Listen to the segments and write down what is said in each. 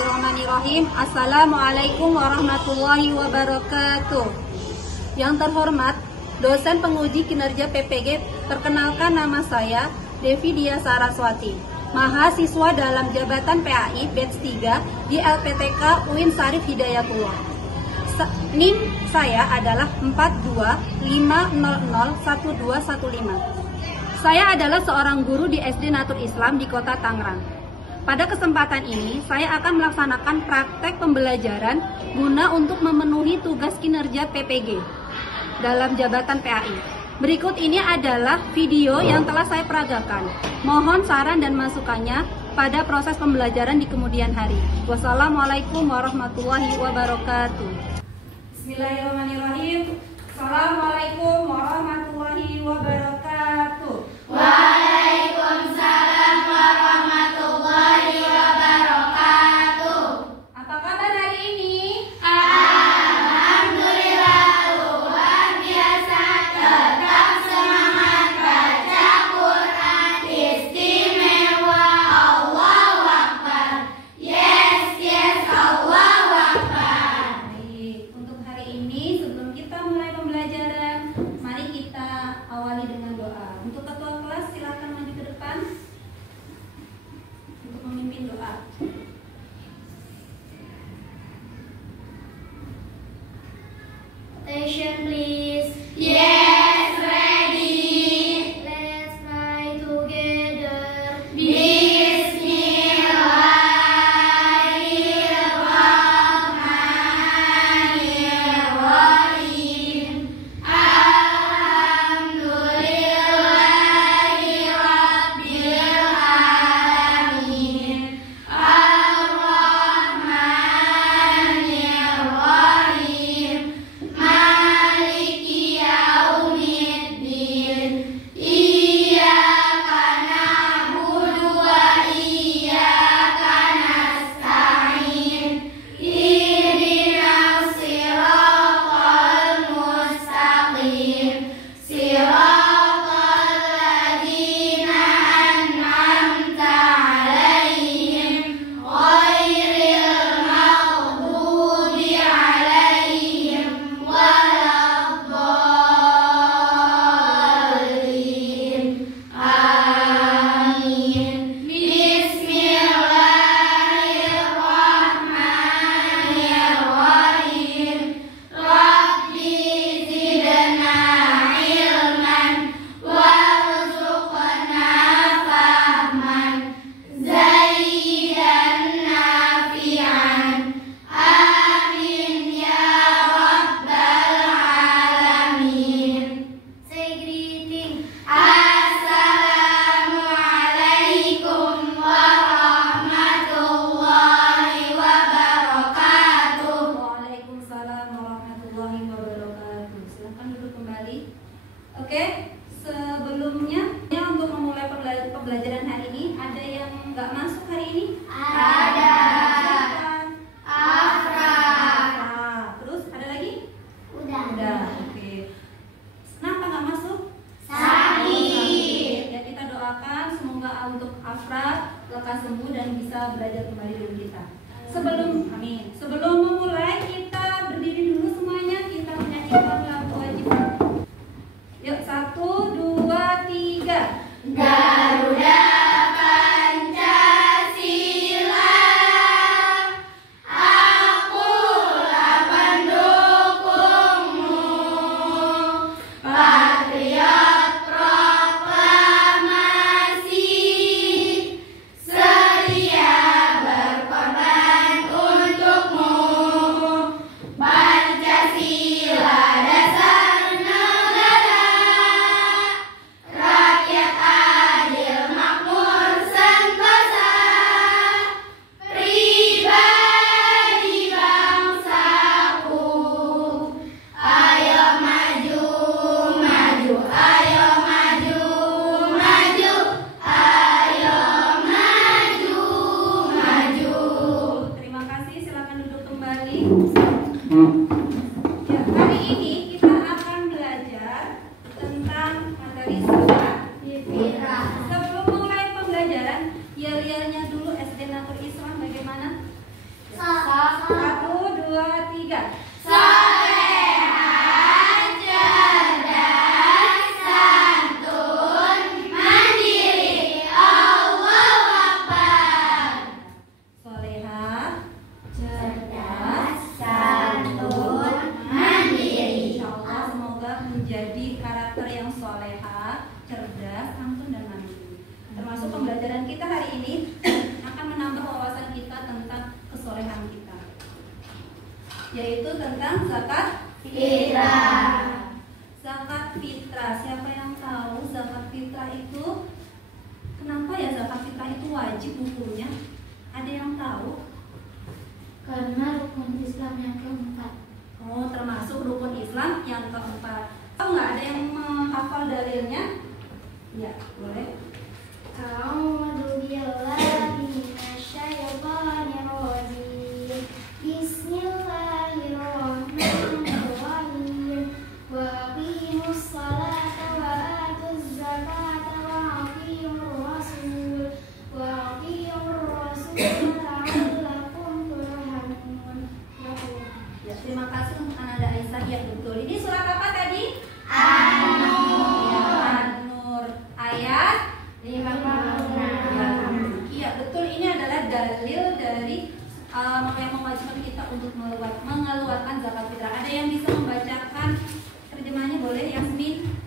Bismillahirrahmanirrahim. Assalamualaikum warahmatullahi wabarakatuh. Yang terhormat, dosen penguji kinerja PPG, perkenalkan nama saya Devi Dia Saraswati, mahasiswa dalam jabatan PAI batch 3 di LPTK UIN Syarif Hidayatullah. NIM saya adalah 425001215. Saya adalah seorang guru di SD Natur Islam di Kota Tangerang. Pada kesempatan ini, saya akan melaksanakan praktek pembelajaran guna untuk memenuhi tugas kinerja PPG dalam jabatan PAI. Berikut ini adalah video yang telah saya peragakan. Mohon saran dan masukannya pada proses pembelajaran di kemudian hari. Wassalamualaikum warahmatullahi wabarakatuh. Bismillahirrahmanirrahim. Assalamualaikum warahmatullahi wabarakatuh. Waalaikumsalam warahmatullahi wabarakatuh. Apa kabar hari ini? Alhamdulillah luar biasa. Tetap semangat baca Quran. Istimewa. Allahu Akbar. Yes, yes, Allahu Akbar. Baik, untuk hari ini sebelum kita mulai pembelajaran, mari kita awali dengan doa. Untuk ketua kelas silakan maju ke depan untuk memimpin doa. Attention please. Yes, ready. Let's try together. Bismillahirrahmanirrahim. Alhamdulillahi rabbil alamin. Ar-Rahmanir-Rahim. Maliki yaumiddin. Iyyaka na'budu wa iyyaka nasta'in. Ihdinas siratal mustaqim. Siratal ladzina an'amta 'alaihim ghairil maghdubi 'alaihim waladdallin. Amin. Bismillahirrahmanirrahim. Rabbi zidna ilman warzuqna fahman zaidan nafi'an. Amin ya rabbal alamin. Say greeting. Assalamualaikum warahmatullahi wabarakatuh. Waalaikumsalam warahmatullahi wabarakatuh. Silakan duduk kembali. Oke, sebelumnya untuk memulai pembelajaran hari ini, ada yang nggak masuk hari ini? Ada. Silakan. Afra. Nah, terus ada lagi? Udah. Udah, oke. Kenapa nggak masuk? Sakit. Ya, kita doakan semoga untuk Afra lekas sembuh dan bisa belajar kembali dengan kita. Amin. Sebelum memulai, kita berdiri dulu semuanya. Kita menyanyikan lagu wajib. Yuk, 1, 2, 3. Garuda Pancasila, akulah pendukungmu. Patriot proklamasi, sedia berkorban untukmu. Pancasila dasar negara, rakyat adil makmur sentosa, pribadi bangsaku. Ayo maju, maju, ayo maju, maju, ayo maju, maju. Terima kasih, silakan duduk kembali. Ya, hari ini kita akan belajar tentang materi sejarah. Sebelum mulai pembelajaran, yel-yelnya dulu SD Natur Islam bagaimana? 2, 3. Soleha, cerdas, santun, mandiri. Allahu Akbar. Soleha, Cerdas, santun, mandiri. Insyaallah semoga menjadi karakter yang soleha, cerdas, santun dan mandiri. Termasuk pembelajaran kita hari ini akan menambah wawasan kita tentang kesolehan kita, yaitu tentang zakat Fitrah. Zakat fitrah. Siapa yang tahu zakat fitrah itu? Kenapa ya zakat fitrah itu wajib hukumnya? Ada yang tahu? Karena rukun Islam yang keempat. Oh, termasuk rukun Islam yang keempat. Tahu nggak ada yang menghafal dalilnya? Ya, boleh. A'udzu billahi minasyaitonir rajim. Bismillahirrahmanirrahim. Wa aqimus sholata wa atuz zakata wa atiiur rasul la'allakum turhamun. Ya, terima kasih untuk Ananda Aisyah. Ya, betul. Ini surat apa tadi? An-Nur. Ya, An-Nur. Ayat 56. Iya, betul. Ini adalah dalil dari yang mewajibkan kita untuk mengeluarkan zakat fitrah. Ada yang bisa membacakan terjemahnya? Boleh, Yasmin?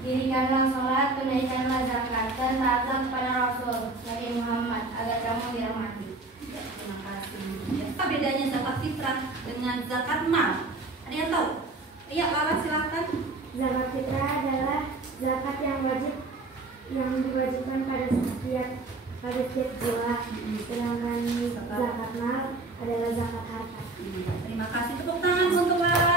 Dirikanlah sholat, tunaikanlah zakat, dan taatlah kepada Rasul Nabi Muhammad agar kamu dirahmati. Ya, terima kasih. Ya. Apa bedanya zakat fitrah dengan zakat mal? Ada yang tahu? Iya, Lara silakan. Zakat fitrah adalah zakat yang wajib yang diwajibkan pada setiap buah. Sedangkan zakat mal adalah zakat harta. Terima kasih. Tepuk tangan untuk Lara.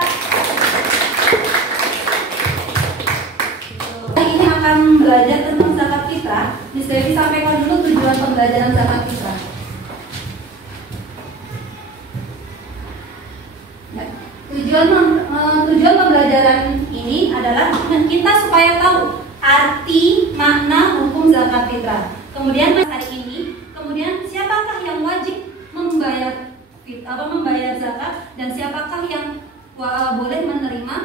Ini akan belajar tentang zakat fitrah. Miss Devi sampaikan dulu tujuan pembelajaran zakat fitrah. Ya. Tujuan pembelajaran ini adalah kita supaya tahu arti makna hukum zakat fitrah. Kemudian hari ini, kemudian siapakah yang wajib membayar zakat dan siapakah yang boleh menerima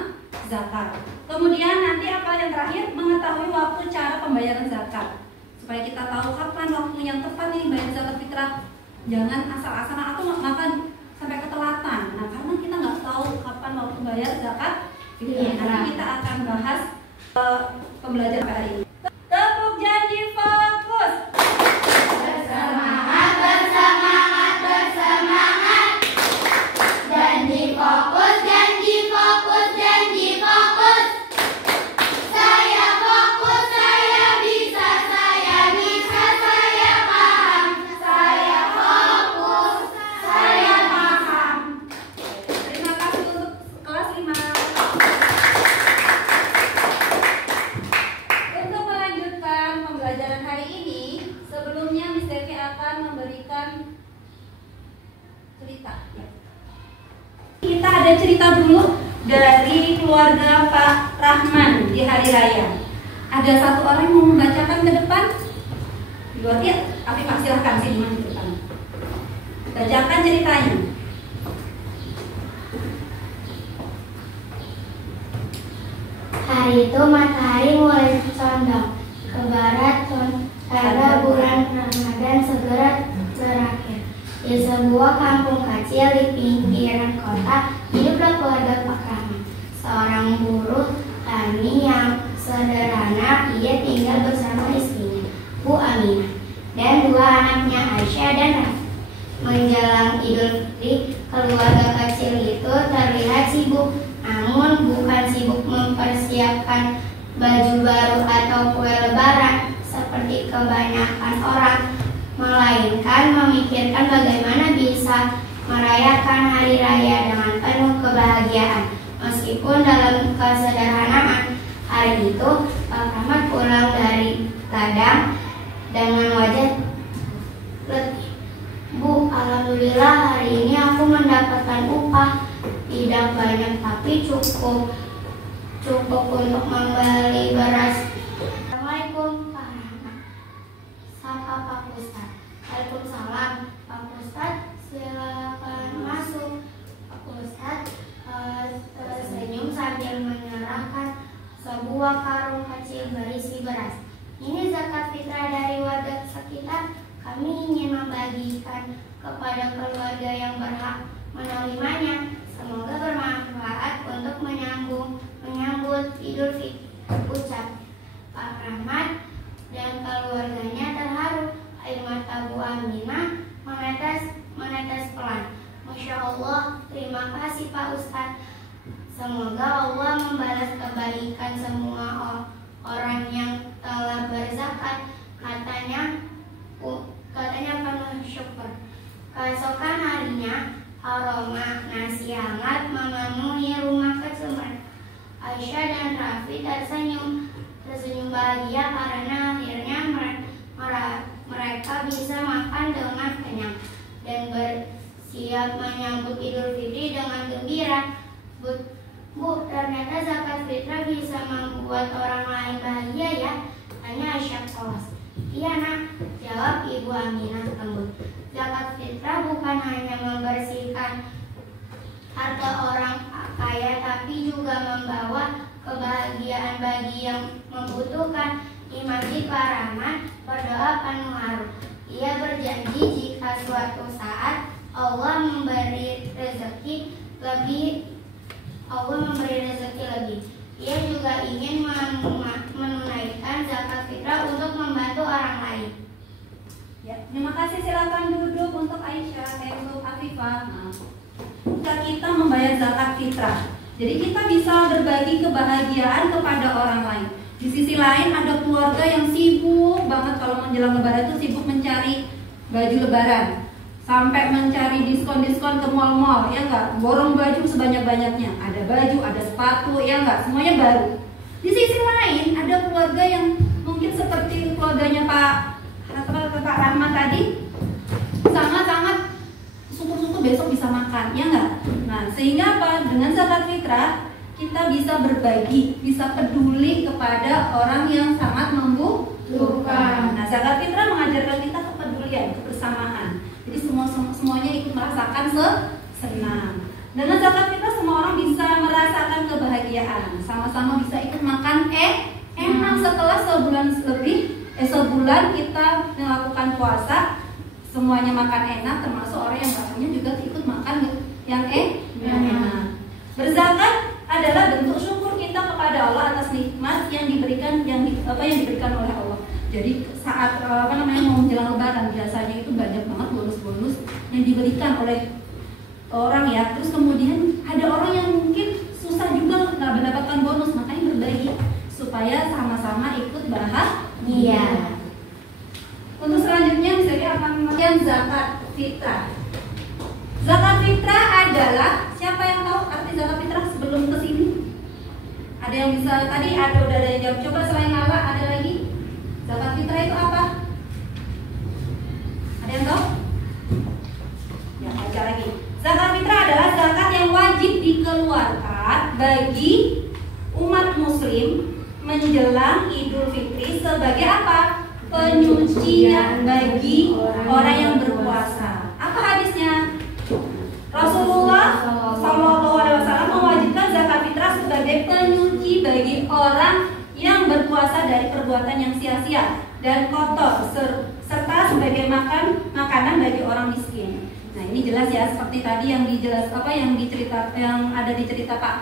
zakat. Kemudian nanti apa yang terakhir, mengetahui waktu cara pembayaran zakat supaya kita tahu kapan waktu yang tepat nih bayar zakat fitrah. Jangan asal-asalan atau makan sampai ketelatan. Nah, karena kita nggak tahu kapan waktu bayar zakat fitrah. Nanti kita akan bahas pembelajaran hari ini. Tepuk janji, fokus. Bersemangat, bersemangat, bersemangat. Janji fokus, janji fokus, janji fokus. Saya fokus, saya bisa, saya paham. Saya fokus, saya paham. Terima kasih untuk kelas 5. Untuk melanjutkan pembelajaran hari ini, sebelumnya Miss Devi akan memberikan cerita. Kita ada cerita dulu dari keluarga Pak Rahman di hari raya. Ada satu orang yang mau membacakan ke depan. Di luar ya, tapi Pak silahkan sini di depan. Bacakan ceritanya. Hari itu matahari mulai condong ke barat karena bulan Ramadan segera berakhir. Di sebuah kampung kecil di pinggiran kota, hiduplah keluarga Pak Rahman, seorang buruh tani yang sederhana. Ia tinggal bersama istrinya, Bu Aminah, dan dua anaknya, Aisyah dan Rafi. Menjelang Idul Fitri, keluarga kecil itu terlihat sibuk, namun bukan sibuk mempersiapkan baju baru atau kue lebaran seperti kebanyakan orang, melainkan memikirkan bagaimana bisa merayakan hari raya dengan penuh kebahagiaan. Meskipun dalam kesederhanaan, hari itu Pak Rahmat pulang dari ladang dengan wajah letih. Bu, alhamdulillah hari ini aku mendapatkan upah. Tidak banyak tapi cukup untuk membeli beras. Assalamualaikum Pak Rahmat. Sapa Pak Ustadz. Waalaikumsalam Pak Ustadz. Silakan masuk. Pak beras. Ini zakat fitrah dari warga sekitar. Kami ingin membagikan kepada keluarga yang berhak menerimanya. Semoga bermanfaat untuk menyambut Idul Fitri. Ucap Pak Rahmat dan keluarganya terharu. Air mata Bu Aminah menetes pelan. Masya Allah, terima kasih Pak Ustadz. Semoga Allah membalas kebaikan semua orang yang telah berzakat. Katanya penuh syukur. Keesokan harinya, aroma nasi hangat memenuhi rumah kesempat. Aisyah dan Raffi tersenyum bahagia karena akhirnya mereka bisa makan dengan kenyang dan bersiap menyambut Idul Fitri dengan gembira. Bu, ternyata zakat fitrah bisa membuat orang lain bahagia ya? Tanya Aisyah polos. Iya nak, jawab Ibu Aminah lembut. Zakat fitrah bukan hanya membersihkan harta orang kaya, tapi juga membawa kebahagiaan bagi yang membutuhkan. Di Masjid Pak Rahmat berdoa penuh haru. Ia berjanji jika suatu saat Allah memberi rezeki lebih. Ia juga ingin menunaikan zakat fitrah untuk membantu orang lain. Ya, terima kasih. Silakan duduk untuk Aisyah, untuk Afifah. Kita membayar zakat fitrah. Jadi kita bisa berbagi kebahagiaan kepada orang lain. Di sisi lain ada keluarga yang sibuk banget kalau menjelang lebaran itu sibuk mencari baju lebaran. Sampai mencari diskon-diskon ke mall-mall, ya enggak? Borong baju sebanyak-banyaknya. Ada baju, ada sepatu, ya enggak? Semuanya baru. Di sisi lain ada keluarga yang mungkin seperti keluarganya Pak Rahmat tadi, sangat-sangat syukur-syukur besok bisa makan, ya enggak? Nah, sehingga apa? Dengan zakat fitrah kita bisa berbagi, bisa peduli kepada orang yang sangat membutuhkan. Nah, zakat fitrah mengajarkan kita kepedulian, kebersamaan. Jadi semuanya ikut merasakan senang. Dengan zakat fitrah semua orang bisa merasakan kebahagiaan, sama-sama bisa ikut makan enak setelah sebulan kita melakukan puasa, semuanya makan enak, termasuk orang yang nggak punya juga ikut makan yang enak. Berzakat adalah bentuk syukur kita kepada Allah atas nikmat yang diberikan oleh Allah. Jadi saat mau menjelang lebaran biasanya itu banyak banget bonus-bonus yang diberikan oleh orang ya. Terus kemudian ada orang yang mungkin susah juga nggak mendapatkan bonus, makanya berbagi supaya sama-sama ikut bahagia. Untuk selanjutnya saya akan memberikan zakat fitrah. Zakat fitrah adalah, siapa yang tahu arti zakat fitrah sebelum kesini? Ada yang bisa, tadi udah ada yang jawab. Coba selain Lala ada lagi? Zakat fitrah itu apa? Ada yang tahu? Ya, baca lagi. Zakat fitrah adalah zakat yang wajib dikeluarkan bagi umat muslim menjelang Idul Fitri sebagai apa? Penyucian bagi orang yang berpuasa. Apa hadisnya? Rasulullah SAW mewajibkan zakat fitrah sebagai penyuci bagi orang yang berpuasa dari perbuatan yang sia-sia dan kotor, serta sebagai makanan bagi orang miskin. Nah, ini jelas ya, seperti tadi yang ada di cerita Pak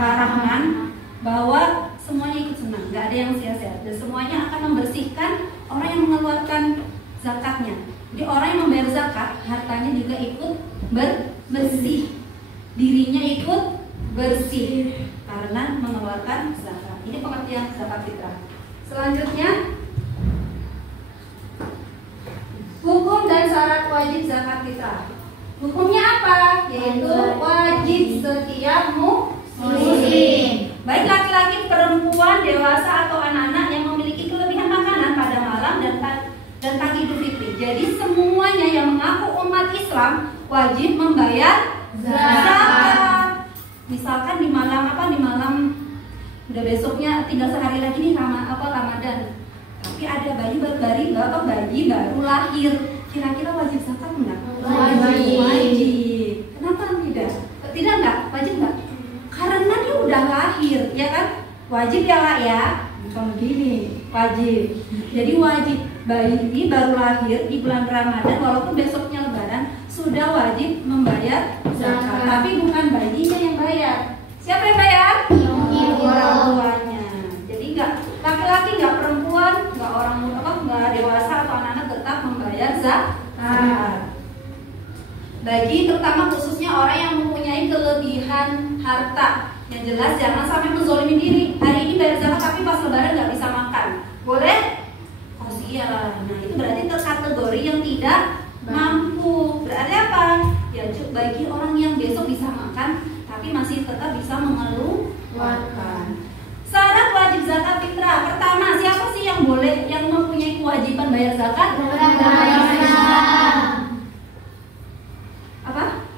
Rahman, bahwa semuanya ikut senang, nggak ada yang sia-sia, dan semuanya akan membersihkan orang yang mengeluarkan zakatnya. Jadi orang yang membayar zakat, hartanya juga ikut bersih, dirinya ikut bersih karena mengeluarkan zakat. Ini pengertian zakat fitrah. Selanjutnya, hukum dan syarat wajib zakat fitrah. Hukumnya apa? Yaitu wajib setiap muslim, baik laki-laki, perempuan, dewasa atau anak-anak yang memiliki kelebihan makanan pada malam dan pagi Idul Fitri. Jadi semuanya yang mengaku umat Islam wajib membayar zakat. Misalkan di malam udah besoknya tinggal sehari lagi nih Ramadan. Tapi ada bayi baru lahir. Kira-kira wajib zakat enggak? Wajib. Kenapa tidak? Tidak enggak? Wajib enggak? Karena dia udah lahir, ya kan? Wajib ya Kak ya? Bukan begini, wajib. Jadi wajib bayi baru lahir di bulan Ramadan walaupun besoknya Lebaran sudah wajib membayar zakat. Tapi bukan bayinya yang bayar. Siapa yang bayar? Orang tuanya. Jadi nggak laki-laki, nggak perempuan, nggak orang muda, nggak dewasa atau anak-anak tetap membayar zakat. Bagi terutama khususnya orang yang mempunyai kelebihan harta. Yang jelas jangan sampai menzolimi diri. Hari ini bayar zakat tapi pas Lebaran nggak bisa makan. Boleh? Oh iya. Nah itu berarti terkategori yang tidak mampu. Berarti apa? Ya bagi orang yang besok bisa makan tapi masih tetap bisa mengeluarkan. Syarat wajib zakat fitrah. Pertama, siapa sih yang boleh, yang mempunyai kewajiban bayar zakat? Apa?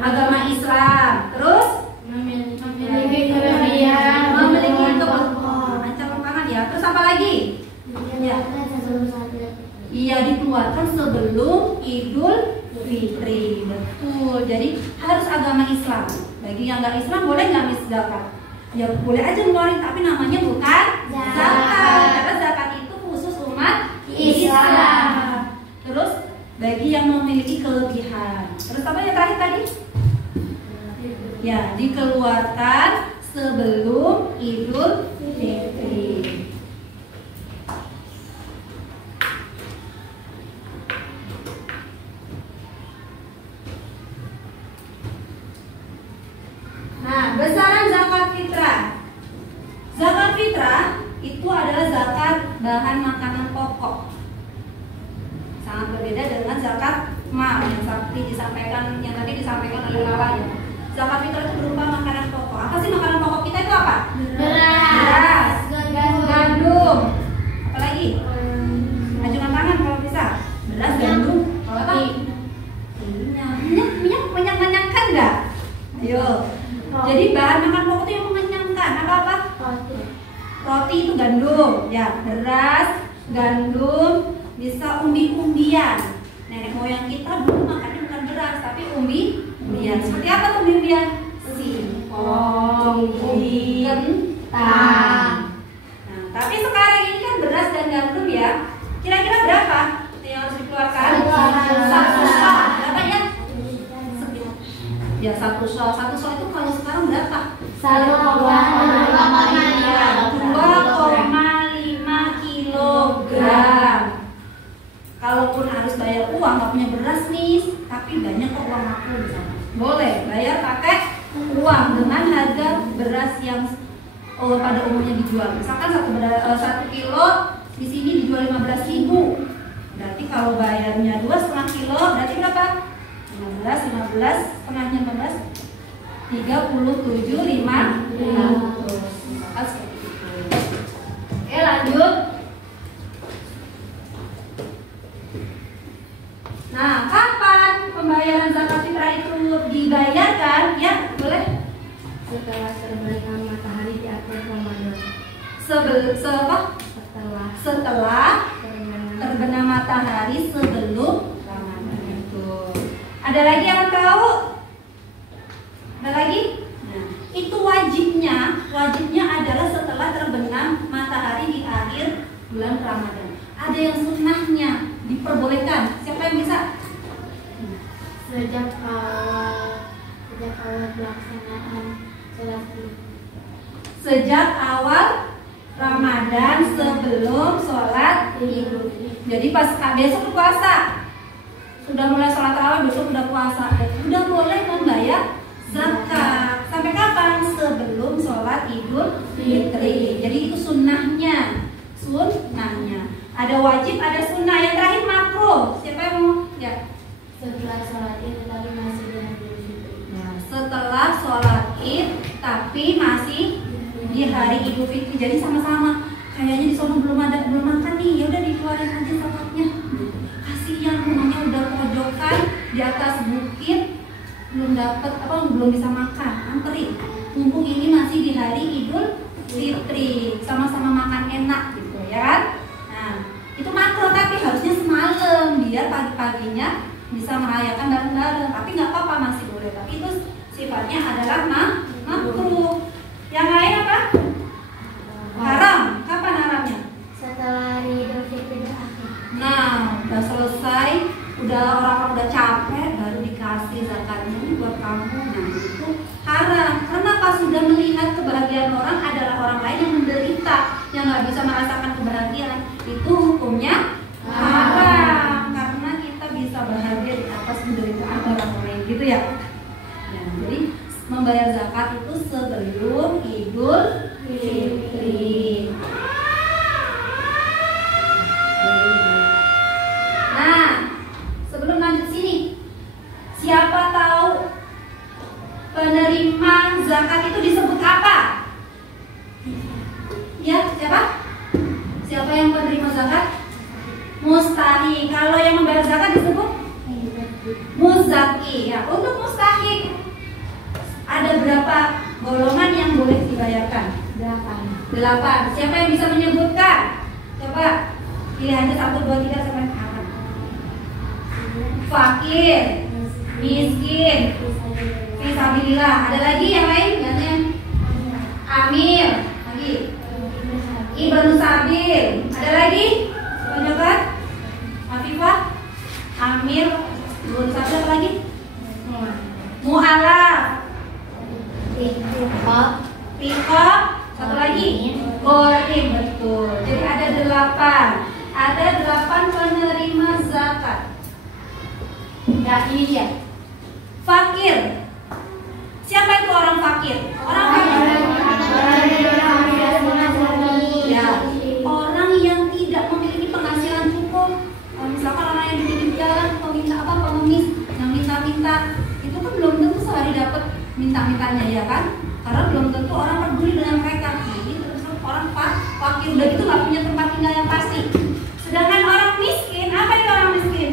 Agama Islam. Terus? Memiliki kelebihan. Ancaman ya. Terus apa lagi? Ya. Iya, dikeluarkan sebelum Idul Fitri. Betul. Jadi harus agama Islam. Bagi yang nggak Islam boleh nggak mis zakat? Ya boleh aja ngeluarin, tapi namanya bukan zakat. Karena zakat itu khusus umat Islam. Terus bagi yang memiliki kelebihan. Terus apa yang terakhir tadi? Ya, dikeluarkan sebelum Idul Fitri. Nah, besaran zakat fitrah. Zakat fitrah itu adalah zakat bahan makanan pokok. Sangat berbeda dengan zakat mal yang tadi disampaikan oleh Lala ya. Zakat fitrah itu berupa makanan pokok. Apa sih makanan pokok kita itu apa? Beras, gandum. Apa lagi? Ajukan tangan kalau bisa. Beras, gandum, apa? Minyak mengenyangkan nggak? Ayo. Jadi bahan makan pokok itu yang mengenyangkan. Apa? Roti itu gandum, ya. Beras, gandum, bisa umbi-umbian. Nenek moyang kita dulu makannya bukan beras, tapi umbi-umbian. Seperti apa tuh umbi-umbian? Singkong, ubi, kentang. Nah, tapi sekarang ini kan beras dan gandum ya. Kira-kira berapa yang harus dikeluarkan? Satu sok. Berapa ya? Ya satu sok itu kalau sekarang berapa? 2,5 kilogram. Kalaupun harus bayar uang, nggak punya beras nih, tapi banyak kok uang aku di sana. Boleh bayar pakai uang dengan harga beras yang pada umumnya dijual. Misalkan 1 kilo di sini dijual 15.000. Berarti kalau bayarnya 2,5 kilo, berarti berapa? 15 setengahnya 15 37,5. Misalkan seperti itu. Oke, lanjut. Nah, kapan pembayaran zakat fitrah itu dibayarkan? Ya, boleh. Setelah terbitnya matahari di akhir Ramadan. Setelah terbenam matahari sebelum Ramadan itu. Ada lagi yang tahu? Ada lagi? Nah, itu wajibnya adalah setelah terbenam matahari di akhir bulan Ramadan. Ada yang sunnahnya, diperbolehkan. Siapa yang bisa? Sejak awal pelaksanaan sholat Id. Sejak awal Ramadan sebelum sholat Idul. Jadi pas besok puasa, sudah mulai sholat tarawih, besok udah puasa, udah boleh membayar zakat. Sampai kapan? Sebelum sholat Idul Fitri. Jadi itu sunnahnya. Ada wajib, ada sunnah. Yang terakhir makruh. Siapa yang mau? Ya. Setelah sholat Id tapi masih di hari Idul Fitri. Nah, setelah sholat Id tapi masih di hari Idul Fitri. Jadi sama-sama. Kayaknya di sana belum makan nih. Ya udah dikeluarin aja zakatnya. Kasihan rumahnya udah pojokan di atas bukit, belum bisa makan. Anterin. Mumpung ini masih di hari Idul Fitri, sama-sama makan enak gitu ya kan? Nah, itu makruh tapi harusnya semalam biar pagi-paginya bisa merayakan bareng-bareng. Tapi nggak apa-apa, masih boleh. Tapi itu sifatnya adalah makruh. Yang lain apa? Haram. Kapan haramnya? Setelah hari Idul Fitri berakhir. Nah, udah selesai, udah orang-orang udah capek, baru dikasih zakatnya ini buat kamu. Nah, itu haram. Karena pas sudah melihat kebahagiaan orang adalah orang lain yang menderita, yang nggak bisa merasakan kebahagiaan, itu hukumnya haram. Karena kita bisa bahagia di atas penderitaan orang lain, gitu ya. Nah, jadi membayar zakat itu sebelum Idul Fitri. Nah, sebelum lanjut sini, siapa tahu penerima zakat itu disebut apa? Ya, siapa? Siapa yang penerima zakat? Mustahik. Kalau yang membayar zakat disebut muzaki. Ya, untuk mustahik ada berapa golongan yang boleh dibayarkan? 8. Siapa yang bisa menyebutkan? Coba pilih aja 1, 2, 3 sampai 4. Fakir, miskin, fisabilillah. Ada lagi yang lain? Gantian. Amil, lagi. Ibnu sabil. Ada lagi? Coba. Afifah, Amil, Ibnu sabil, apa lagi? Mu'alaf, Tiqah, satu lagi Gorim, betul. Jadi ada 8. Ada 8 penerima zakat. Nah, ini dia. Fakir. Siapa itu orang fakir? Orang fakir. Ya, orang yang tidak memiliki penghasilan cukup. Misalkan orang yang di pinggir jalan, pengemis, yang minta-minta, itu kan belum tentu sehari dapat minta-mintanya, ya kan? Karena belum tentu orang peduli dengan mereka. Jadi terus orang fakir udah itu nggak punya tempat tinggal yang pasti. Sedangkan orang miskin, apa itu orang miskin?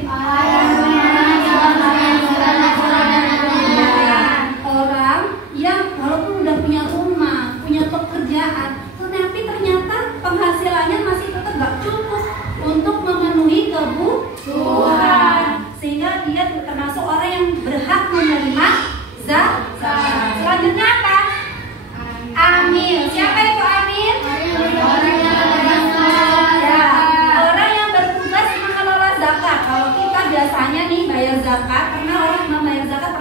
Orang yang walaupun udah punya rumah, punya pekerjaan, tetapi ternyata penghasilannya masih tetap nggak cukup untuk memenuhi kebutuhan, sehingga dia termasuk orang yang berhak menerima zakat. Selanjutnya apa? Amil. Siapa itu amil? Orang yang bertugas mengelola zakat. Kalau kita biasanya nih bayar zakat, pernah orang membayar zakat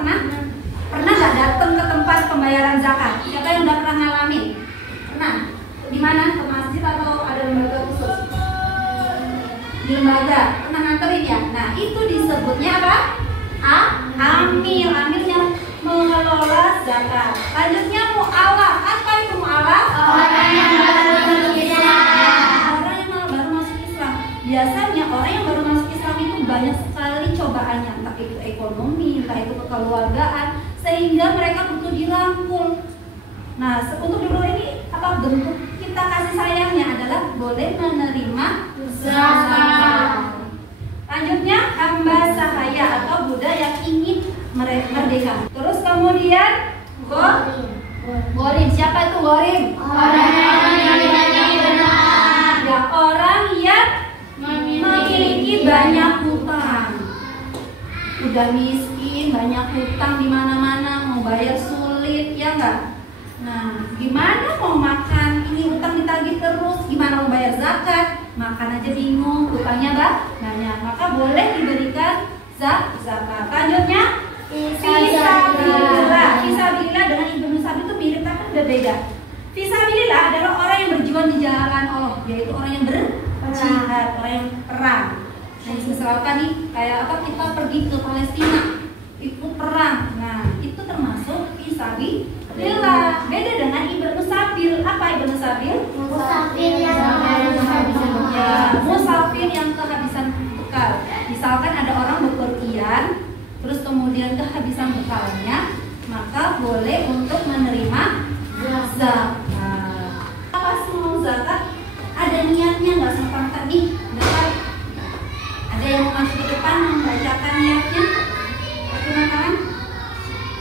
pernah nggak datang ke tempat pembayaran zakat? Siapa yang udah pernah ngalamin? Pernah? Di mana? Ke masjid atau ada lembaga khusus? Di lembaga. Pernah nganterin ya? Nah, itu disebutnya apa? Amil. Amilnya mengelola zakat. Lanjutnya mu'alaf. Apa itu mu'alaf? Orang yang baru masuk Islam. Biasanya orang yang baru masuk Islam itu banyak sekali cobaannya, entah itu ekonomi, entah itu kekeluargaan, sehingga mereka butuh dirangkul. Nah, untuk dulu ini apa bentuk kita kasih sayangnya adalah boleh menerima zakat. Lanjutnya hamba sahaya atau budak yang ingin merdeka. Terus kemudian gorim. Siapa itu gorim? Orang yang memiliki banyak hutang. Udah miskin, banyak hutang di mana-mana, mau bayar sulit, ya enggak? Nah, gimana mau makan? Ini hutang ditagih terus, gimana mau bayar zakat? Makan aja bingung, hutangnya banyak. Maka boleh diberikan zakat. Lanjutnya fisabilillah. Fisabilillah dengan ibnu sabil itu mirip tapi berbeda. Fisabilillah adalah orang yang berjuang di jalan Allah, yaitu orang yang berjihad, orang yang perang. Nah, misalkan nih kayak apa, kita pergi ke Palestina ikut perang. Nah, itu termasuk fisabilillah. Beda dengan ibnu sabil. Apa ibnu sabil? Musafir Musafir yang kehabisan bekal. Misalkan ada orang bepergian, terus kemudian kehabisan bekalnya, maka boleh untuk menerima zakat. Pas mau zakat, ada niatnya nggak serta-merta nih zakat? Ada yang mau masuk ke depan membacakan niatnya? Perkenan tangan.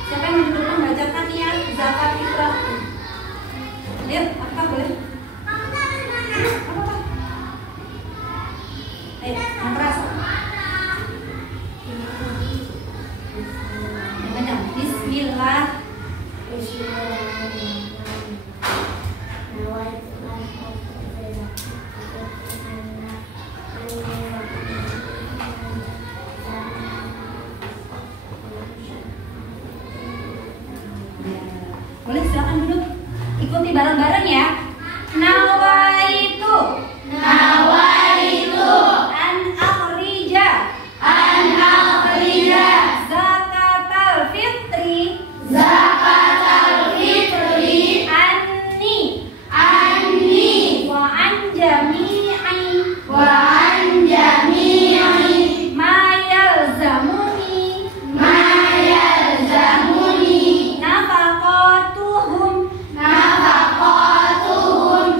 Siapa yang mau ke depan membacakan niat zakat fitrah? Ayo, apa boleh? Apa? Ayo, yang keras. Bismillah. Ikuti bareng-bareng ya. Nawaitu an akhrija zakatal fitri anni wa an jami'i ma yalzamuni nafaqatuhum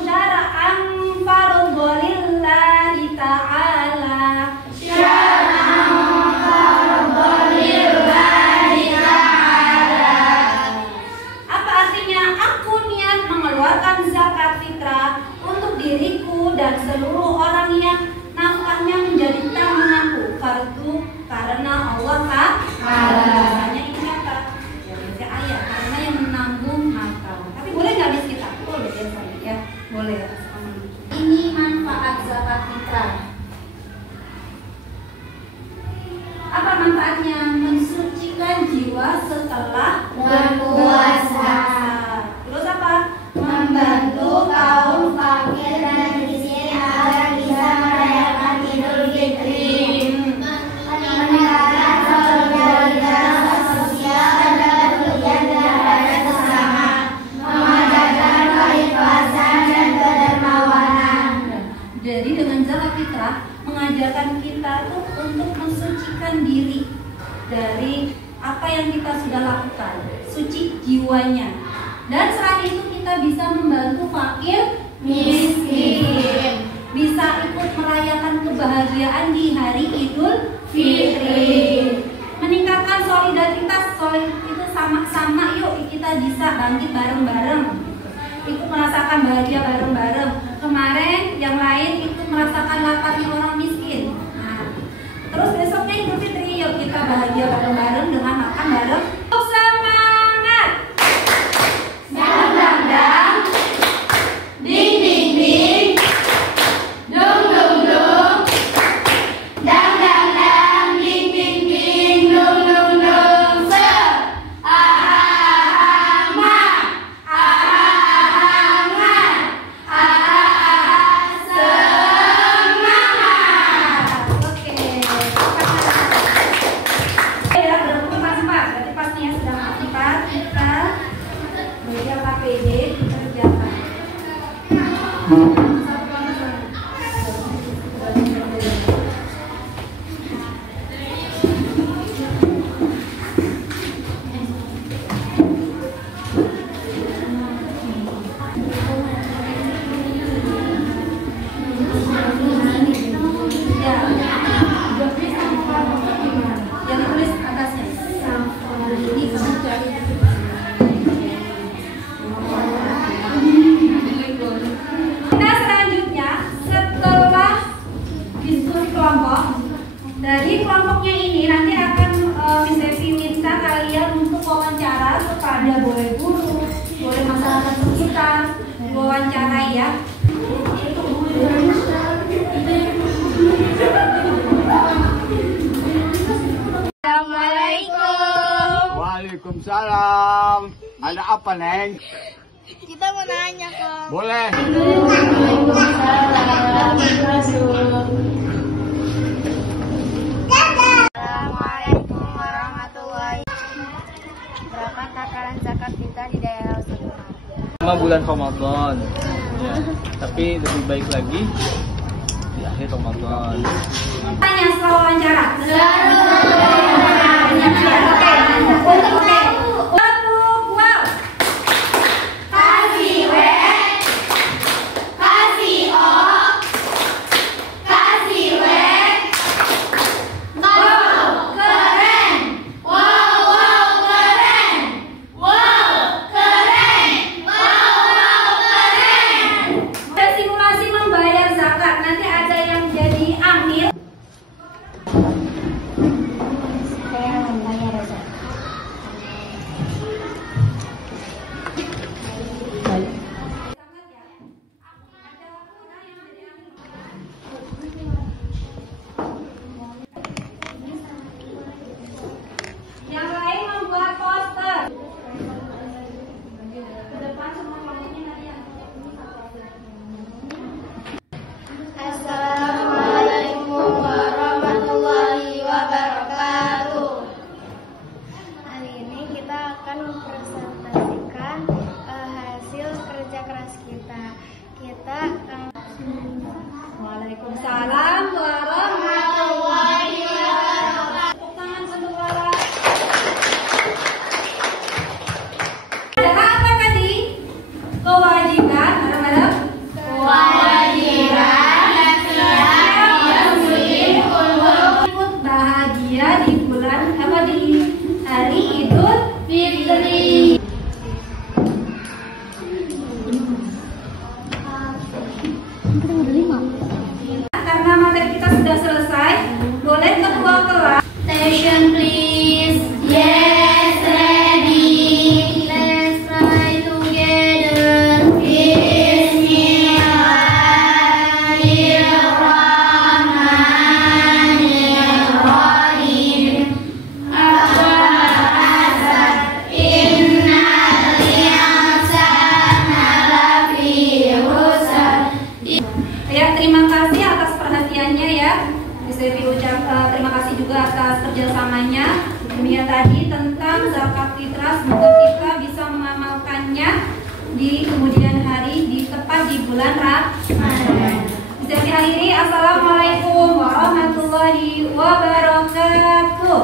syar'an fardholillahi ta'ala. Apa artinya? Aku niat mengeluarkan zakat fitrah untuk diriku dan seluruh orang yang nafkahnya menjadi tanggunganku. Fardu karena Allah Ta'ala. Hanya ini kata ya baca ayat karena yang menanggung nafkah. Tapi boleh nggak bis kita? Boleh ya saya ya. Boleh. Ini manfaat zakat fitrah. Apa manfaatnya? Mensucikan jiwa setelah Berpuasa. Terus apa? Membantu kaum fakir dan miskin agar bisa merayakan Idul Fitri. Meningkatkan solidaritas sosial dan kepedulian terhadap sesama. Mengajarkan keikhlasan dan kedermawanan. Jadi dengan zakat fitrah mengajarkan kita tuh untuk mensucikan diri dari apa yang kita sudah lakukan, suci jiwanya. Dan selain itu kita bisa membantu fakir miskin, bisa ikut merayakan kebahagiaan di hari Idul Fitri, meningkatkan solidaritas. Itu sama-sama, yuk kita bisa bangkit bareng-bareng, ikut merasakan bahagia bareng-bareng. Kemarin yang lain ikut merasakan laparnya orang miskin. Nah, terus besoknya Idul Fitri, yuk kita bahagia bareng-bareng dengan makan bareng. Semangat! Dang dang dang, ding ding ding, dung dung dung, dang dang dang, ding ding ding, dung dung dung. Se, ah ma, semangat. Oke. Ya, berempat berarti pasnya sedang aktifan kita media KPD dikerjakan. Yang tulis atasnya. Ini kamu cari. Kita selanjutnya setelah diskusi kelompok, dari kelompoknya ini nanti akan Miss Evi minta kalian untuk wawancara kepada boleh guru, boleh masyarakat sekitar, wawancara ya. Assalamualaikum. Waalaikumsalam. Ada apa, Neng? Kita mau nanya kok. Boleh. Assalamualaikum warahmatullahi wabarakatuh. Berapa takaran zakat kita di daerah Ustaz? Sama bulan Ramadan ya, tapi lebih baik lagi di akhir Ramadan. Tanya setelah wawancara. Kasih W, kasih O, kasih W. Wow, keren. Wow, wow, keren. Wow, keren. Wow, keren. Udah simulasi membayar zakat, nanti ada yang jadi amil. di hari Idul Fitri. Karena materi kita sudah selesai, boleh ketua kelas. Attention please. Yes, ready. Let's try together. Bismillahirrahmanirrahim. Ya, terima kasih atas perhatiannya ya. Terima kasih juga atas kerjasamanya. Demikian tadi tentang zakat fitrah. Semoga kita bisa mengamalkannya di kemudian hari tepat di bulan Ramadan. Bisa diakhiri. Assalamualaikum warahmatullahi wabarakatuh.